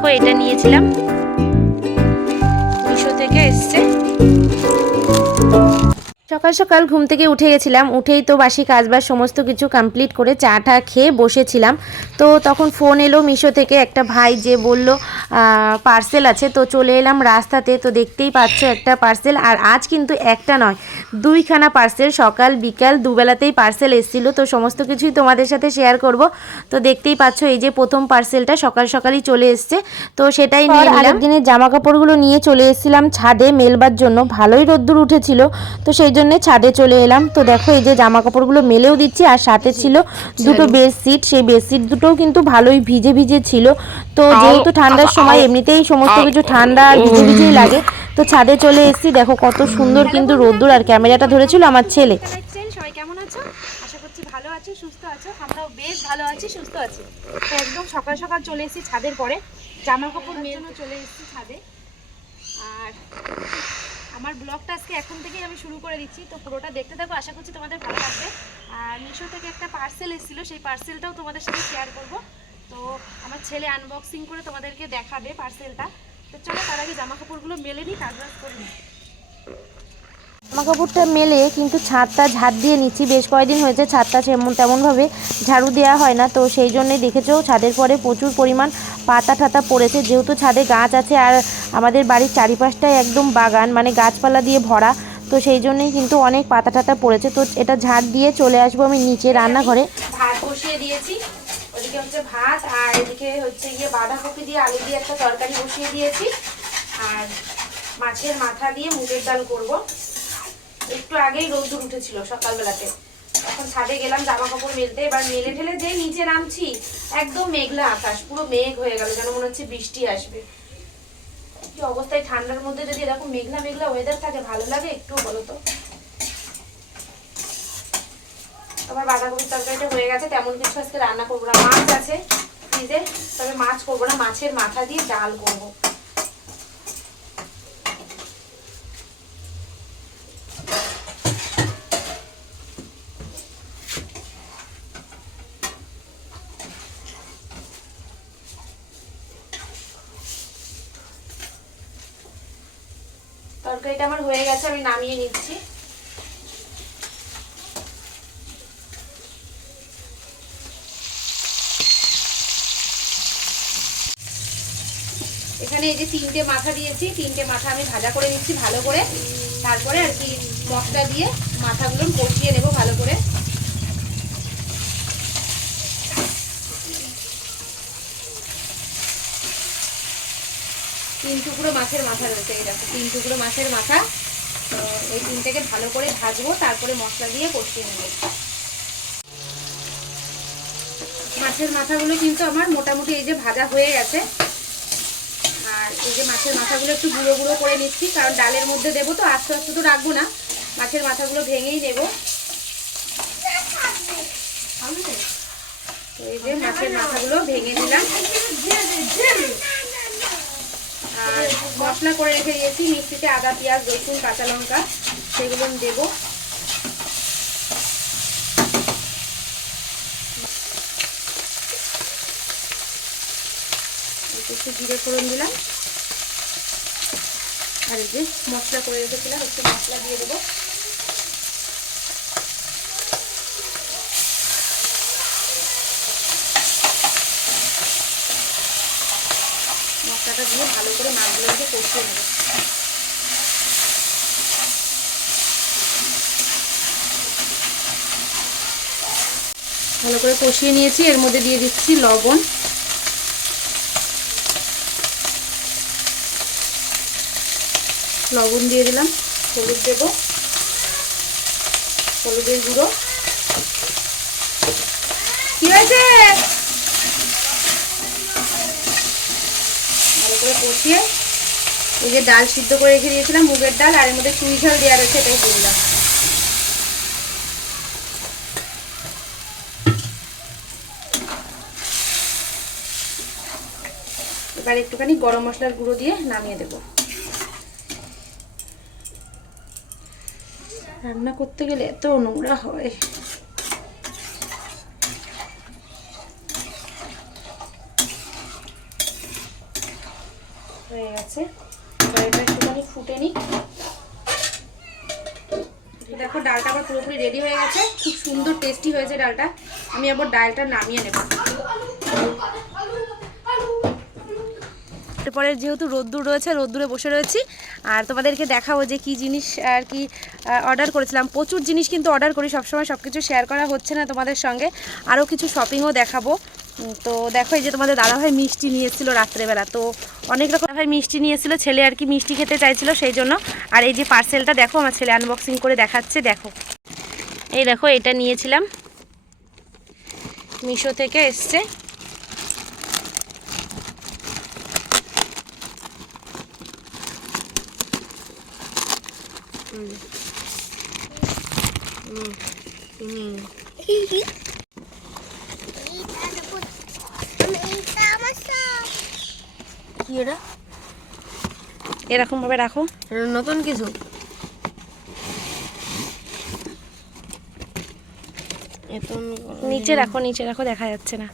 দেখো এটা নিয়েছিলাম, মিশো থেকে এসছে। সকাল সকাল ঘুম থেকে উঠে গেছিলাম, উঠেই তো বাসি কাজবাজ সমস্ত কিছু কমপ্লিট করে চা টা খেয়ে বসেছিলাম। তো তখন ফোন এলো মিশো থেকে, একটা ভাই যে বলল পার্সেল আছে। তো চলে এলাম রাস্তাতে, তো দেখতেই পাচ্ছ একটা পার্সেল। আর আজ কিন্তু একটা নয়, দুইখানা পার্সেল, সকাল বিকাল দুবেলাতেই পার্সেল এসেছিলো। তো সমস্ত কিছুই তোমাদের সাথে শেয়ার করব। তো দেখতেই পাচ্ছ এই যে প্রথম পার্সেলটা সকাল সকালই চলে এসছে, তো সেটাই নিয়ে নিলাম। আরেকদিনের জামা কাপড়গুলো নিয়ে চলে এসেছিলাম ছাদে মেলবার জন্য, ভালোই রোদ্দুর উঠেছিল, তো সেই জন্য ছাদে চলে এলাম। তো দেখো এই যে জামা কাপড়গুলো মেলেও দিচ্ছি, আর সাথে ছিল দুটো বেডশিট, সেই বেডশিট দুটোও কিন্তু ভালোই ভিজে ভিজে ছিল। তো যেহেতু ঠান্ডার সময় এমনিতেই সমস্ত কিছু ঠান্ডা আর ভিজে ভিজেই লাগে, তো ছাদে চলে এসেছি। দেখো কত সুন্দর কিন্তু রোদ্দুর, আর ক্যামেরাটা ধরেছিল আমার ছেলে। সবাই কেমন আছো? আশা করছি ভালো আছো, সুস্থ আছো। আমরাও বেশ ভালো আছি, সুস্থ আছি। তো একদম সকাল সকাল চলে এসেছি ছাদের পরে, জামা কাপড় মেলানো চলে এসেছি ছাদে। আর আমার ব্লগটা আজকে এখন থেকেই আমি শুরু করে দিচ্ছি, তো পুরোটা দেখতে থাকো, আশা করছি তোমাদের ভালো লাগবে। আর মিশো থেকে একটা পার্সেল এসেছিলো, সেই পার্সেলটাও তোমাদের সাথে শেয়ার করব। তো আমার ছেলে আনবক্সিং করে তোমাদেরকে দেখাবে পার্সেলটা। তো চলো তার আগে জামা কাপড়গুলো মেলে নিই, কাজ করে নিই। জামা কাপড়টা মেলে কিন্তু ছাদটা ঝাড় দিয়ে নিচ্ছি, বেশ কয়েকদিন হয়েছে ছাদটা তেমনভাবে ঝাড়ু দেওয়া হয় না। তো সেই জন্যই দেখেছো ছাদের পরে প্রচুর পরিমাণ পাতা ঠাতা পড়েছে, যেহেতু ছাদে গাছ আছে আর আমাদের বাড়ির চারিপাশটায় একদম বাগান, মানে গাছপালা দিয়ে ভরা। তো সেই জন্যই কিন্তু অনেক পাতা ঠাতা পড়েছে। তো এটা ঝাড় দিয়ে চলে আসবো আমি নিচে রান্নাঘরে। ভাত বসিয়ে দিয়েছি, ওদিকে হচ্ছে ভাত, আর এদিকে হচ্ছে গিয়ে বাঁধাকপি দিয়ে আলু দিয়ে একটা তরকারি বসিয়ে দিয়েছি, আর মাছের মাথা দিয়ে মুগের ডাল করবো। একটু আগেই রোদ্দুর উঠেছিল সকালবেলাতে, এখন ছাদে গেলাম জামা কাপড় মেলতে। এবার মেলে ঠেলে যেই নিচে নামছি, একদম মেঘলা আকাশ, পুরো মেঘ হয়ে গেল, যেন মনে হচ্ছে বৃষ্টি আসবে। কি অবস্থায়, ঠান্ডার মধ্যে যদি এরকম মেঘলা মেঘলা ওয়েদার থাকে ভালো লাগে একটু, বলো তো। আবার বাঁধাকপির তরকারিটা হয়ে গেছে, তেমন কিছু আজকে রান্না করবো না। মাছ আছে ফ্রিজে, তবে মাছ করবো না, মাছের মাথা দিয়ে ডাল করবো। তরকারিটা আমার হয়ে গেছে, আমি নামিয়ে নিচ্ছি। এখানে এই যে 3টে মাথা দিয়েছি, 3টে মাথা আমি ভাজা করে নিচ্ছি ভালো করে, তারপরে আর কি মশলা দিয়ে মাথাগুলো কষিয়ে নেব ভালো করে। তিন টুকরো মাছের মাথা রয়েছে, এই দেখো 3 টুকরো মাছের মাথা। তো এই 3টাকে ভালো করে ভাজবো, তারপরে মশলা দিয়ে কষিয়ে নেব। মাছের মাথাগুলো কিন্তু আমার মোটামুটি এই যে ভাজা হয়ে গেছে। আর এই যে মাছের মাথাগুলো একটু গুঁড়ো গুঁড়ো করে নিচ্ছি, কারণ ডালের মধ্যে দেবো, তো আস্তে আস্তে তো রাখবো না, মাছের মাথাগুলো ভেঙেই নেব। তো এই যে মাছের মাথাগুলো ভেঙে দিলাম। আর মশলা করে রেখে দিয়েছি মিক্সিতে, আদা পেঁয়াজ রসুন কাঁচা লঙ্কা, সেগুলো দেবো। একটু জিরে ফোড়ন দিলাম, আর এই যে মশলা করে রেখেছিলাম একটু মশলা দিয়ে দেবো। মশলাটা দিয়ে ভালো করে মাছগুলোকে কষিয়ে নেব। ভালো করে কষিয়ে নিয়েছি, এর মধ্যে দিয়ে দিচ্ছি লবণ, লবণ দিয়ে দিলাম, হলুদ দেব, হলুদের গুঁড়ো। কি হয়েছে? ভালো করে কষিয়ে এই যে ডাল সিদ্ধ করে রেখে দিয়েছিলাম মুগের ডাল, আর এর মধ্যে চুই ঝাল দেওয়া রয়েছে, এটাই দিলাম। এবার একটুখানি গরম মশলার গুঁড়ো দিয়ে নামিয়ে দেব। রান্না করতে গেলে এত নোংরা হয়। হয়ে গেছে, এবার এটা একটুখানি ফুটে নিই। দেখো ডালটা আবার পুরোপুরি রেডি হয়ে গেছে, খুব সুন্দর টেস্টি হয়েছে ডালটা। আমি আবার ডালটা নামিয়ে নেব। এরপরে যেহেতু রোদ্দুর রয়েছে, রোদ্দুরে বসে রয়েছি, আর তোমাদেরকে দেখাবো যে কি জিনিস আর কি অর্ডার করেছিলাম। প্রচুর জিনিস কিন্তু অর্ডার করি, সবসময় সব কিছু শেয়ার করা হচ্ছে না তোমাদের সঙ্গে। আরও কিছু শপিংও দেখাবো। তো দেখো এই যে তোমাদের দাদাভাই মিষ্টি নিয়ে এসেছিলো রাত্রেবেলা, তো অনেক রকম ভাই মিষ্টি নিয়ে এসেছিলো, ছেলে আর কি মিষ্টি খেতে চাইছিল সেই জন্য। আর এই যে পার্সেলটা দেখো, আমার ছেলে আনবক্সিং করে দেখাচ্ছে, দেখো এই দেখো এটা নিয়েছিলাম, মিশো থেকে এসছে। কি এটা এরকম ভাবে রাখো, নতুন কিছু। নিচে রাখো, নিচে রাখো, দেখা যাচ্ছে না।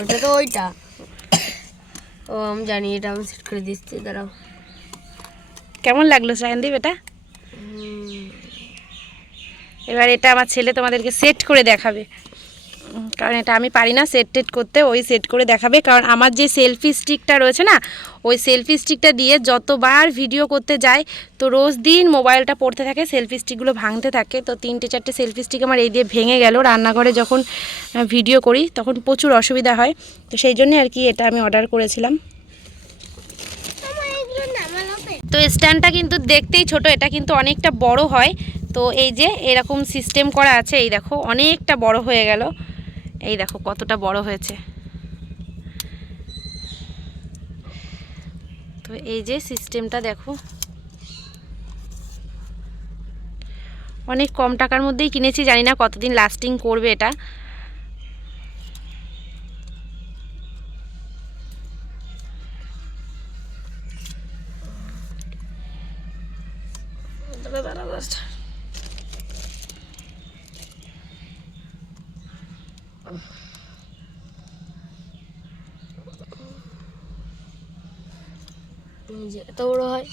ওটা তো ওইটা, ও আমি জানি, এটা আমি সেট করে দিচ্ছি, দাঁড়াও। কেমন লাগলো সায়নদীপ এটা? এবার এটা আমার ছেলে তোমাদেরকে সেট করে দেখাবে, কারণ এটা আমি পারি না সেট টেট করতে, ওই সেট করে দেখাবে। কারণ আমার যে সেলফি স্টিকটা রয়েছে না, ওই সেলফি স্টিকটা দিয়ে যতবার ভিডিও করতে যায়, তো রোজ দিন মোবাইলটা পড়তে থাকে, সেলফি স্টিকগুলো ভাঙতে থাকে। তো 3-4টে সেলফি স্টিক আমার এই দিয়ে ভেঙে গেল। রান্নাঘরে যখন ভিডিও করি তখন প্রচুর অসুবিধা হয়, তো সেই জন্যে আর কি এটা আমি অর্ডার করেছিলাম। তো স্ট্যান্ডটা কিন্তু দেখতেই ছোট, এটা কিন্তু অনেকটা বড় হয়। তো এই যে এরকম সিস্টেম করা আছে, এই দেখো অনেকটা বড় হয়ে গেল, এই দেখো কতটা বড় হয়েছে। তো এই যে সিস্টেমটা দেখো, অনেক কম টাকার মধ্যেই কিনেছি, জানি না কতদিন লাস্টিং করবে এটা। এত বড় হয়,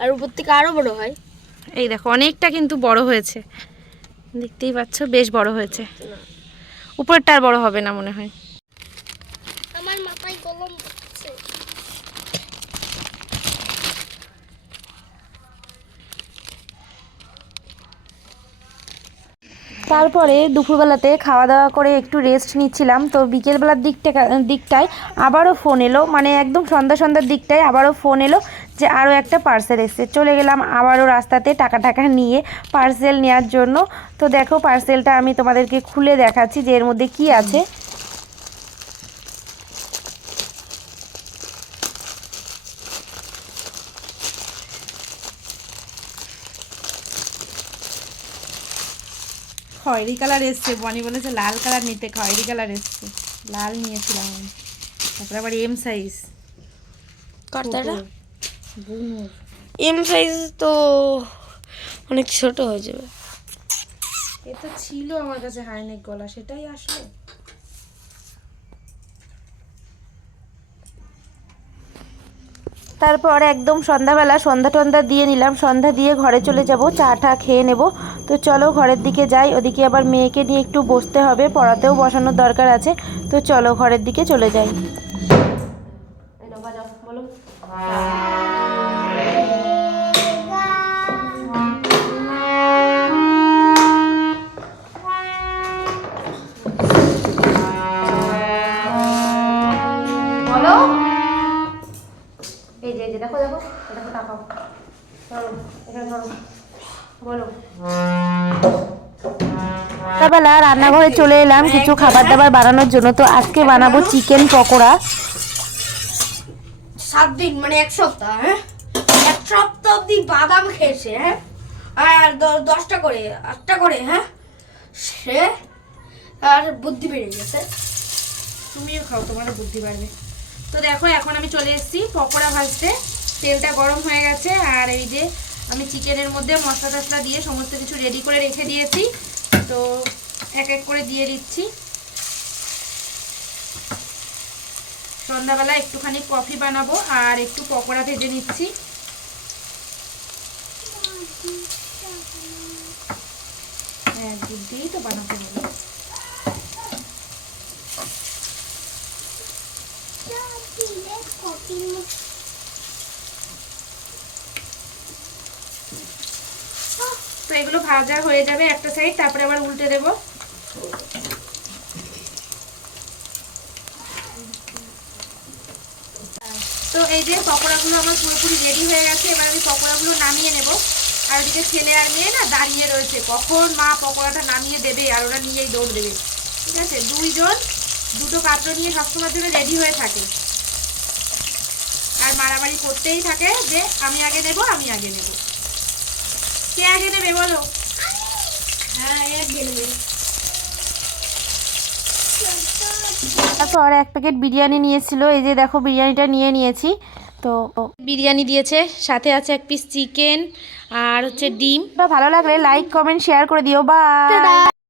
আর উপর থেকে আরো বড় হয়। এই দেখো অনেকটা কিন্তু বড় হয়েছে, দেখতেই পাচ্ছ বেশ বড় হয়েছে। উপরটা আর বড় হবে না মনে হয়। আমার মাথায় কলম পড়ছে। তারপরে দুপুরবেলাতে খাওয়া দাওয়া করে একটু রেস্ট নিচ্ছিলাম। তো বিকেলবেলার দিকটায় আবারও ফোন এলো, মানে একদম সন্ধ্যার দিকটায় আবারও ফোন এলো যে আরও একটা পার্সেল এসছে। চলে গেলাম আবারও রাস্তাতে টাকা নিয়ে পার্সেল নেওয়ার জন্য। তো দেখো পার্সেলটা আমি তোমাদেরকে খুলে দেখাচ্ছি যে এর মধ্যে কি আছে। খয়েরি কালার এসছে, বনি বলেছে লাল কালার নিতে, খয়েরি কালার এসছে, লাল নিয়েছিলাম আমি। তারপরে আবার এম সাইজ, এম সাইজ তো অনেক ছোট হয়ে যাবে। এটা ছিল আমার কাছে হাইনেক গলা, সেটাই আসলো। তারপর একদম সন্ধ্যা টন্ধা দিয়ে নিলাম, সন্ধ্যা দিয়ে ঘরে চলে যাব, চা টা খেয়ে নেব। তো চলো ঘরের দিকে যাই, ওদিকে আবার মেয়েকে নিয়ে একটু বসতে হবে, পড়াতেও বসানোর দরকার আছে। তো চলো ঘরের দিকে চলে যাই। সকালবেলা রান্নাঘরে চলে এলাম কিছু খাবার দাবার বানানোর জন্য। তো আজকে বানাবো চিকেন পকোড়া। 7 দিন মানে 1 সপ্তাহ, হ্যাঁ 1 সপ্তাহ অব্দি বাদাম খেয়েছে, হ্যাঁ আর 10টা করে 8টা করে, হ্যাঁ সে আর বুদ্ধি বেড়ে গেছে। তুমিও খাও, তোমারও বুদ্ধি বাড়বে। তো দেখো এখন আমি চলে এসেছি পকোড়া ভাজতে, তেলটা গরম হয়ে গেছে। আর এই যে আমি চিকেনের মধ্যে মশলা টশলা দিয়ে সমস্ত কিছু রেডি করে রেখে দিয়েছি। তো এক এক করে দিয়ে দিচ্ছি। সন্ধ্যাবেলা একটুখানি কফি বানাবো আর একটু পকোড়া ভেজে নিচ্ছি। হ্যাঁ, দুধ দিয়েই তো বানাতে হবে। তো এগুলো ভাজা হয়ে যাবে একটা সাইড, তারপরে আবার উল্টে দেবো। তো এই যে পকোড়াগুলো আমার পুরোপুরি রেডি হয়ে গেছে। এবার আমি পকোড়াগুলো নামিয়ে নেব। আর ওদিকে ছেলে আর মেয়ে না দাঁড়িয়ে রয়েছে, কখন মা পকোড়াটা নামিয়ে দেবে, আর ওরা নিয়েই দৌড় দেবে। ঠিক আছে, দুইজন দুটো পাত্র নিয়ে সবসময়ের জন্য রেডি হয়ে থাকে আর মারামারি করতেই থাকে যে আমি আগে নেব, আমি আগে নেব। কে আগে নেবে বলো? হ্যাঁ, আগে নেবে। তারপর এক প্যাকেট বিরিয়ানি নিয়েছিল, এই যে দেখো বিরিয়ানিটা নিয়ে নিয়েছি। তো বিরিয়ানি দিয়েছে, সাথে আছে এক পিস চিকেন আর হচ্ছে ডিম। ভালো লাগলে লাইক কমেন্ট শেয়ার করে দিও। বাই।